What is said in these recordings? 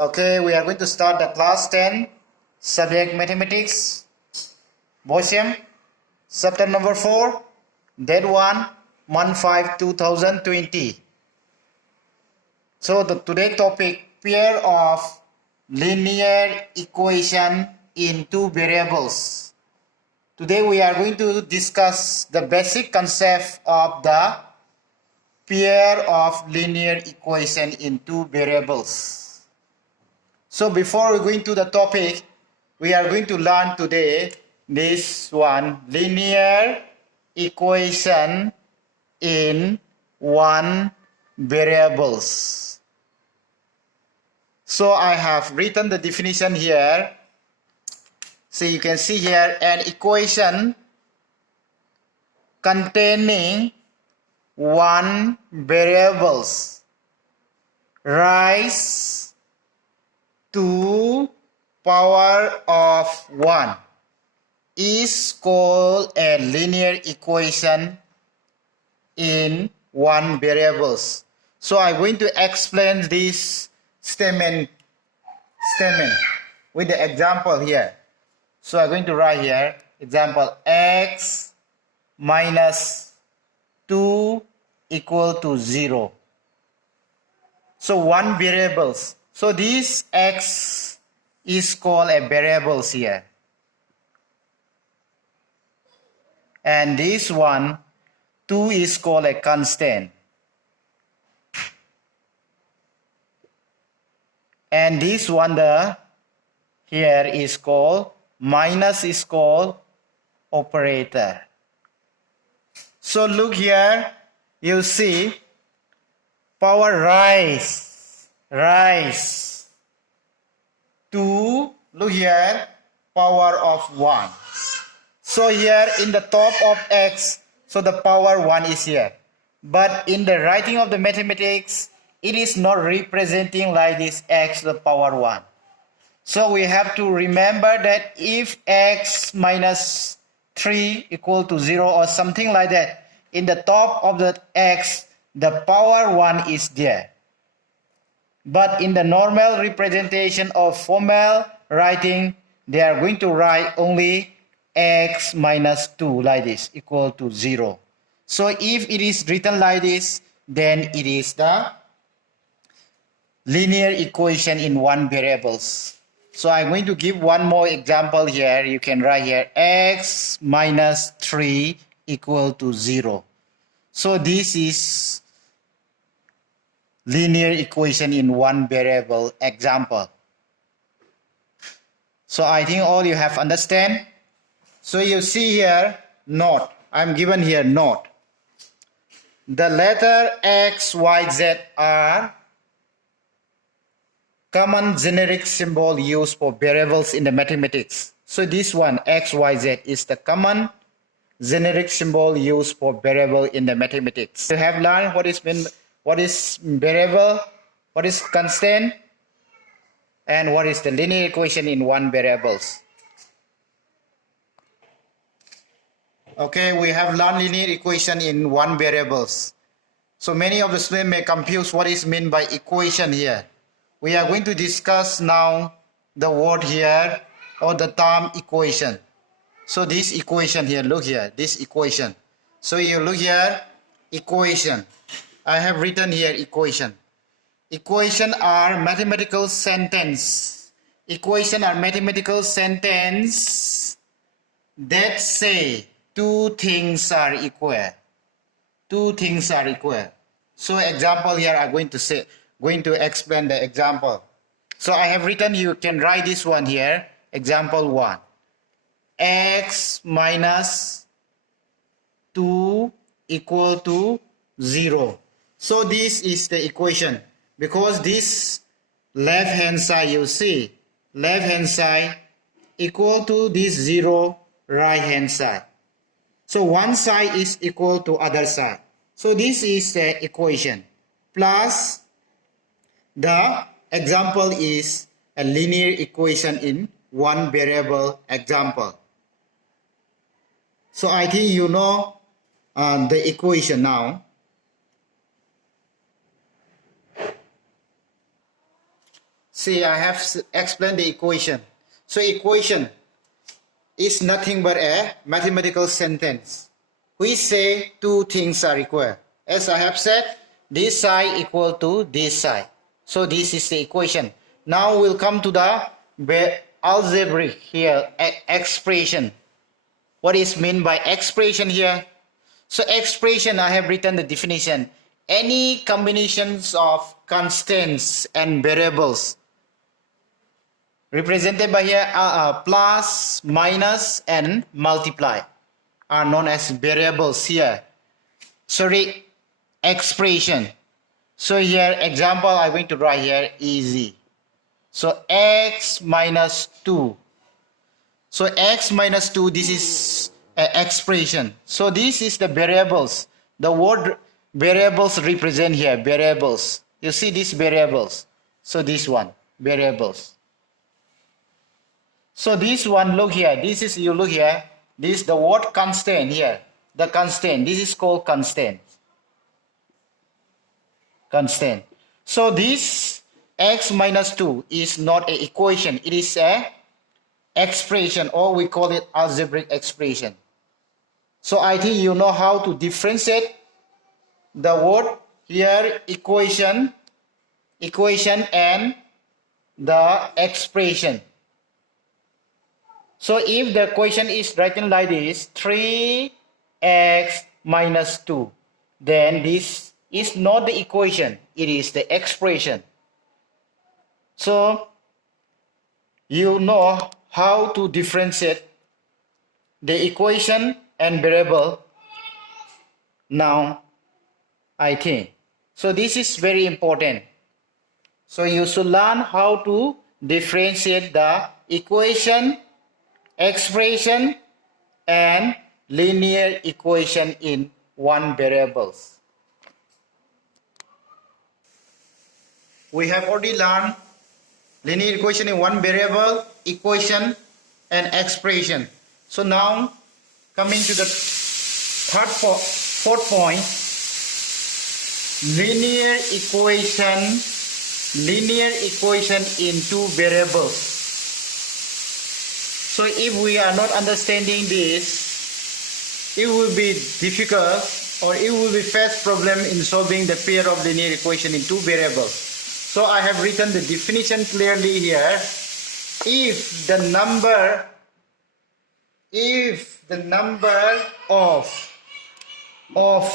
Okay, we are going to start the class 10, subject mathematics, bosem, chapter number 4, date 1, month 5, 2020. So the today topic, pair of linear equation in two variables. Today we are going to discuss the basic concept of the pair of linear equation in two variables. So before we go into the topic, we are going to learn today this one, linear equation in one variables. So I have written the definition here. So you can see here an equation containing one variables rise to power of 1 is called a linear equation in one variables. So I'm going to explain this statement with the example here. So I'm going to write here example x minus 2 equal to 0. So one variables. So this x is called a variables here. And this one, 2 is called a constant. And this one, the here is called, minus is called operator. So look here, you see, power rise to, look here, power of 1. So here in the top of x, so the power 1 is here. But in the writing of the mathematics, it is not representing like this x to the power 1. So we have to remember that if x minus 3 equal to 0 or something like that, in the top of the x, the power 1 is there. But in the normal representation of formal writing, they are going to write only x minus 2 like this equal to 0. So if it is written like this, then it is the linear equation in one variables. So I'm going to give one more example here. You can write here x minus 3 equal to 0. So this is linear equation in one variable example. So I think all you have understand. So you see here note. I'm given here note. The letter x, y, z are common generic symbol used for variables in the mathematics. So this one x, y, z is the common generic symbol used for variable in the mathematics. You have learned what is variable, what is constant, and what is the linear equation in one variables. Okay, we have learned linear equation in one variables. So many of the students may confuse what is meant by equation here. We are going to discuss now the word here or the term equation. So this equation here, look here, this equation. So you look here, equation. I have written here equation. Equation are mathematical sentence. Equation are mathematical sentence that say two things are equal. Two things are equal. So example here I'm going to explain the example. So I have written, you can write this one here, example 1. X minus 2 equal to 0. So this is the equation. Because this left hand side, you see, left hand side equal to this 0 right hand side. So one side is equal to other side. So this is the equation. Plus the example is a linear equation in one variable example. So I think you know the equation now. See, I have explained the equation. So equation is nothing but a mathematical sentence. We say two things are required. As I have said, this side equal to this side. So this is the equation. Now we'll come to the algebraic here expression. What is meant by expression here? So expression, I have written the definition. Any combinations of constants and variables represented by here plus, minus and multiply are known as variables here. Sorry, expression. So here example I'm going to write here easy. So x minus 2. So x minus 2, this is an expression. So this is the variables. The word variables represent here, variables. You see these variables. So this one, variables. So this one, look here. This is, you look here. This the word constant here. The constant. This is called constant. Constant. So this x minus 2 is not an equation. It is a expression, or we call it algebraic expression. So I think you know how to differentiate the word here equation and the expression. So if the equation is written like this, 3x minus 2, then this is not the equation, it is the expression. So you know how to differentiate the equation and variable now, I think. So this is very important. So you should learn how to differentiate the equation, expression and linear equation in one variables. We have already learned linear equation in one variable, equation and expression. So now coming to the fourth point, linear equation in two variables. So if we are not understanding this, it will be difficult, or it will be first problem in solving the pair of linear equation in two variables. So I have written the definition clearly here. If the number of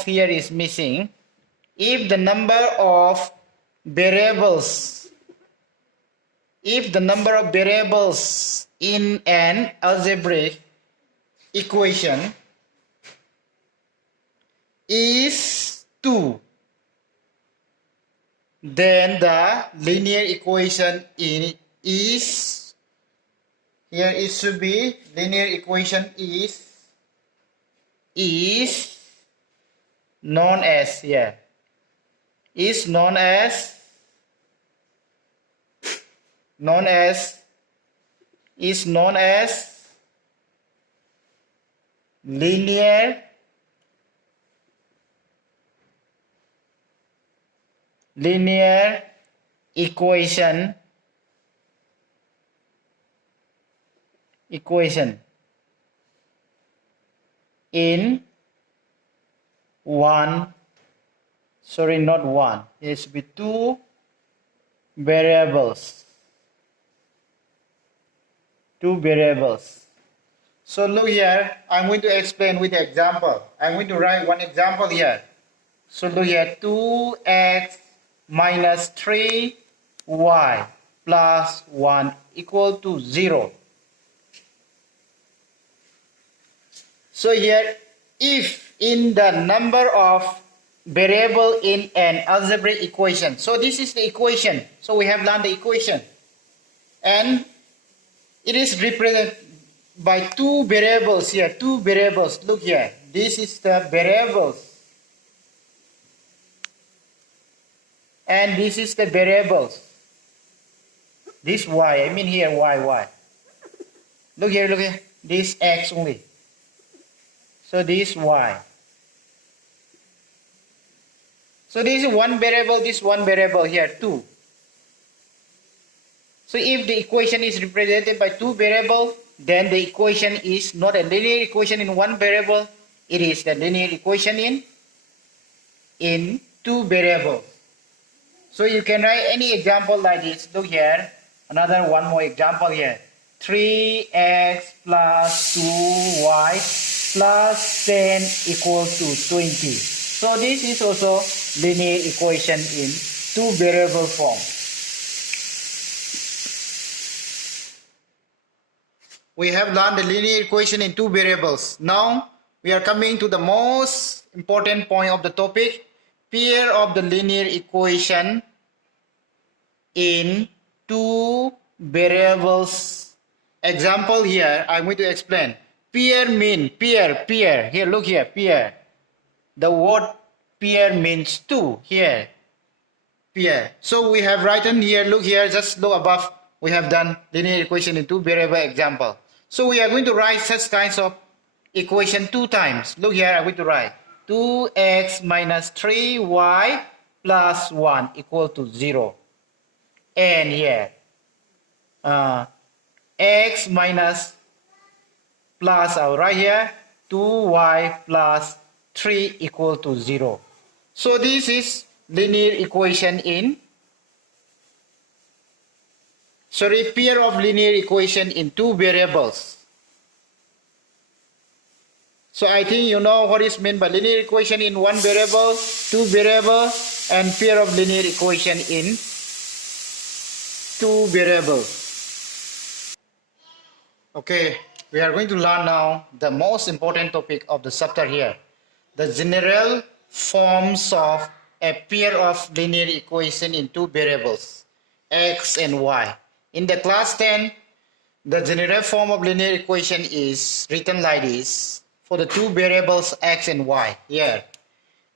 here is missing, if the number of variables in an algebraic equation is 2, then the linear equation is, here it should be, linear equation is known as, is known as linear equation in one, sorry, not one, it should be two variables. So look here, I'm going to explain with the example. I'm going to write one example here. So look here, 2x minus 3y plus 1 equal to 0. So here, if in the number of variable in an algebraic equation, so this is the equation. So we have learned the equation, and it is represented by two variables here. Two variables. Look here. This is the variables, and this is the variables. This y. I mean here y. Look here. This x only. So this y. So this is one variable, this one variable here, 2. So if the equation is represented by two variables, then the equation is not a linear equation in one variable, it is the linear equation in two variables. So you can write any example like this. Look here, another one more example here. 3x plus 2y plus 10 equals to 20. So this is also linear equation in two variable form. We have learned the linear equation in two variables. Now we are coming to the most important point of the topic, pair of the linear equation in two variables. Example here, I'm going to explain. Pair mean pair. Here, look here, pair. The word pair means two here. Pair. So we have written here, look here, just look above. We have done linear equation in two variable example. So we are going to write such kinds of equation two times. Look here, I'm going to write 2x minus 3y plus 1 equal to 0. And here, x minus plus, I'll write here, 2y plus 3 equal to 0. So this is linear equation in, pair of linear equation in two variables. So I think you know what is meant by linear equation in one variable, two variable, and pair of linear equation in two variables. Okay, we are going to learn now the most important topic of the chapter here, the general forms of a pair of linear equation in two variables, x and y. In the class 10, the general form of linear equation is written like this for the two variables x and y. Here,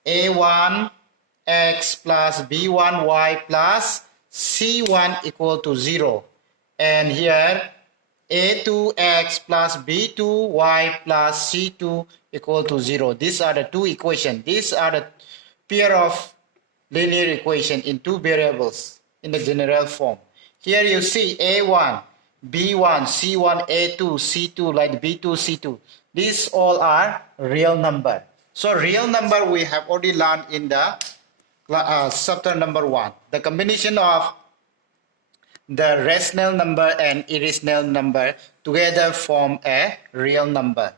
a1 x plus b1 y plus c1 equal to 0. And here, a2 x plus b2 y plus c2 equal to 0. These are the two equations. These are the pair of linear equation in two variables in the general form. Here you see a1, b1, c1, a2, c2, like b2, c2. These all are real number. So real number we have already learned in the chapter number 1. The combination of the rational number and irrational number together form a real number.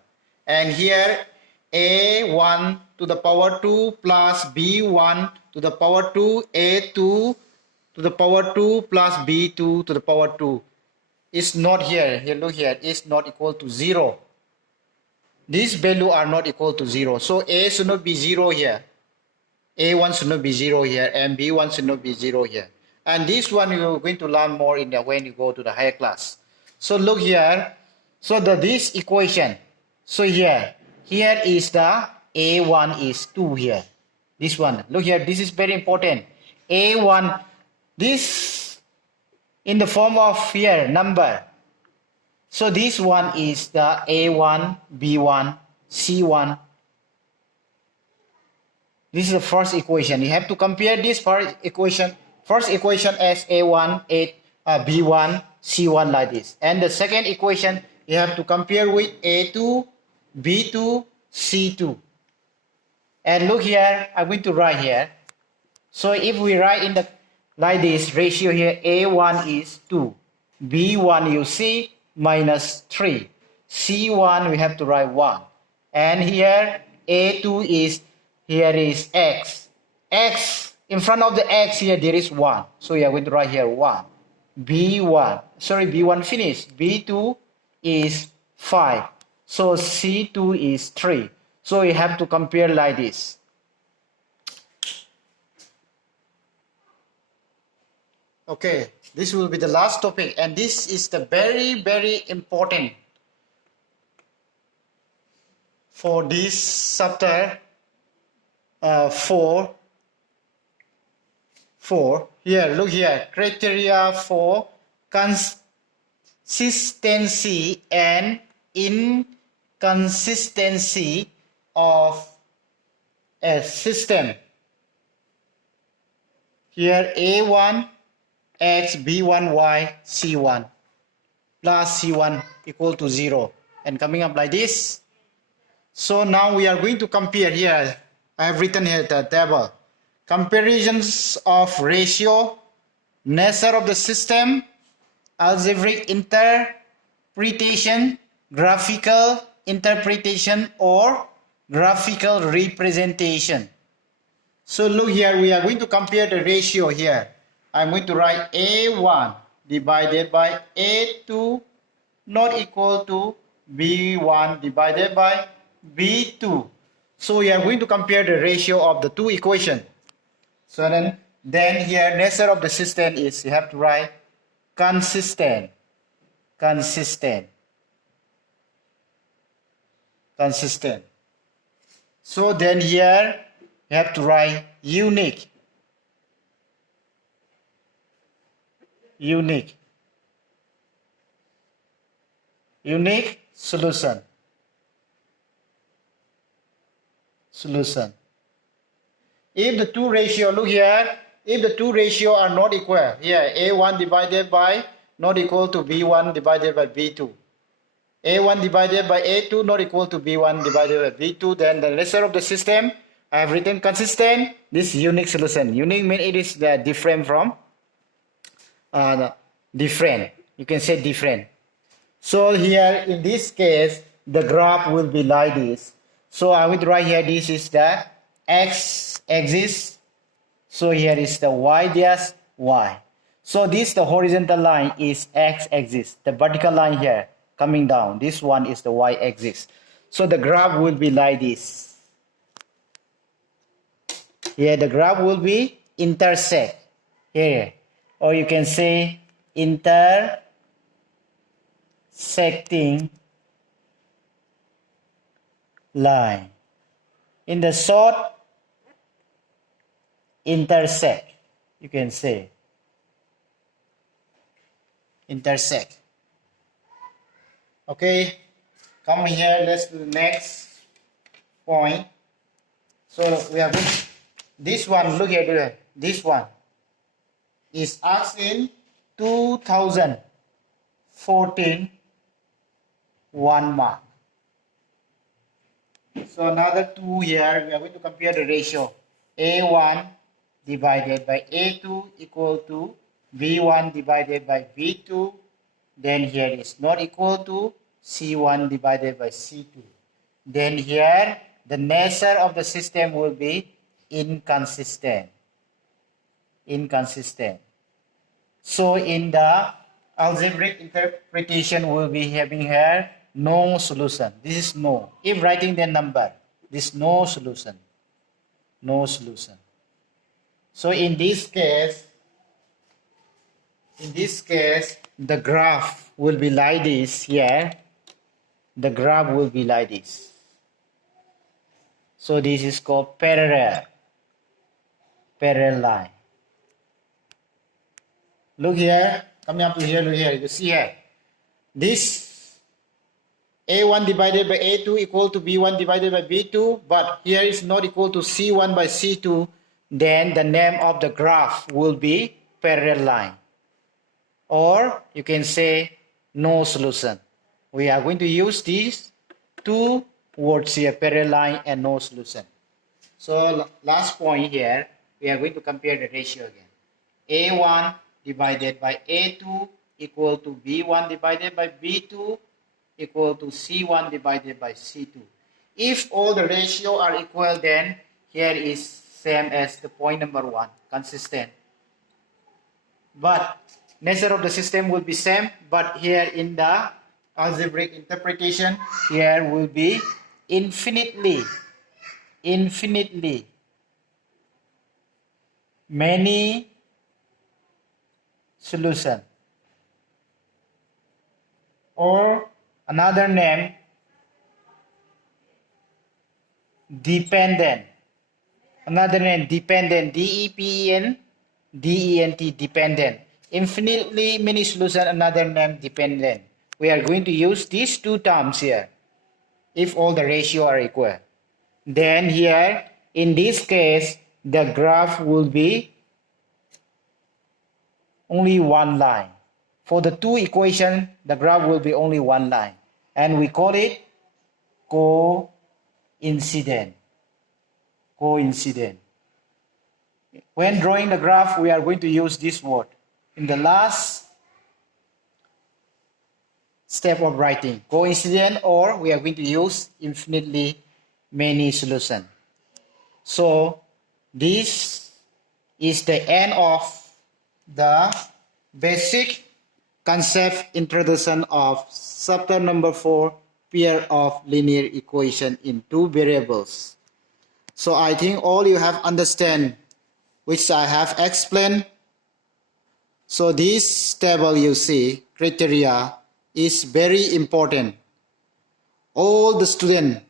And here a1 to the power 2 plus b1 to the power 2, a2 to the power 2 plus b2 to the power 2 is not here. Here, look here, is not equal to 0. These values are not equal to 0. So a should not be 0 here. A1 should not be 0 here, and B1 should not be 0 here. And this one you're going to learn more in when you go to the higher class. So look here. So this equation. So here is the A1 is 2 here. This one. Look here. This is very important. A1. This in the form of here number. So this one is the A1, B1, C1. This is the first equation. You have to compare this first equation as A1, B1, C1 like this. And the second equation you have to compare with A2, B2, C2. And look here, I'm going to write here. So if we write in the like this ratio here, A1 is 2, B1 you see minus 3, C1 we have to write 1. And here A2 is, here is x. X, in front of the x here there is 1. So we are going to write here 1. B1 finished. B2 is 5. So C2 is 3. So you have to compare like this. Okay, this will be the last topic, and this is the very, very important for this chapter 4. Here, look here, criteria for consistency and inconsistency of a system. Here A1, x b1y c1 plus c1 equal to 0 and coming up like this. So now we are going to compare here. I have written here the table. Comparisons of ratio, nature of the system, algebraic interpretation, graphical interpretation or graphical representation. So look here, we are going to compare the ratio here. I'm going to write A1 divided by A2 not equal to B1 divided by B2. So we are going to compare the ratio of the two equations. So then here nature of the system is you have to write consistent. So then here you have to write unique solution. If the two ratio, look here, if the two ratio are not equal, here A1 divided by not equal to B1 divided by B2. A1 divided by A2 not equal to B1 divided by B2, then the nature of the system, I have written consistent, this unique solution. Unique means it is different from different. You can say different. So here in this case, the graph will be like this. So I will write here, this is the x-axis. So here is the y-dash y. So this, the horizontal line is x-axis. The vertical line here coming down. This one is the y-axis. So the graph will be like this. Here the graph will be intersect here. Or you can say intersecting line. In the short, intersect, you can say intersect. Okay, come here, let's do the next point. So we have this one, look at this one is asked in 2014 1 mark. So another two here, we are going to compare the ratio. A1 divided by A2 equal to B1 divided by B2. Then here is not equal to C1 divided by C2. Then here the nature of the system will be inconsistent. So in the algebraic interpretation will be having here no solution. This is no. If writing the number, this is no solution. So in this case, the graph will be like this here. The graph will be like this. So this is called parallel line. Look here, coming up to here, look here, you see here. This A1 divided by A2 equal to B1 divided by B2, but here is not equal to C1 by C2, then the name of the graph will be parallel line. Or you can say no solution. We are going to use these two words here, parallel line and no solution. So last point here, we are going to compare the ratio again. A1 divided by A2 equal to B1 divided by B2 equal to C1 divided by C2. If all the ratio are equal, then here is same as the point number 1, consistent. But nature of the system will be same, but here in the algebraic interpretation, here will be infinitely many solution, or another name, dependent. D-E-P-E-N-D-E-N-T, dependent. Infinitely many solution, another name, dependent. We are going to use these two terms here if all the ratio are equal. Then here, in this case, the graph will be only one line. For the two equations, the graph will be only one line. And we call it coincident. Coincident. When drawing the graph, we are going to use this word. In the last step of writing, coincident, or we are going to use infinitely many solutions. So this is the end of the basic concept introduction of chapter number 4, pair of linear equation in two variables. So I think all you have understand which I have explained. So this table you see, criteria, is very important. All the students,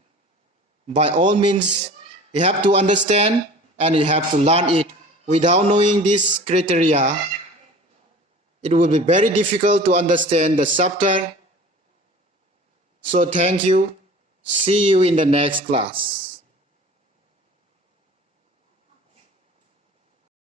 by all means, you have to understand and you have to learn it. Without knowing this criteria, it will be very difficult to understand the chapter. So thank you. See you in the next class.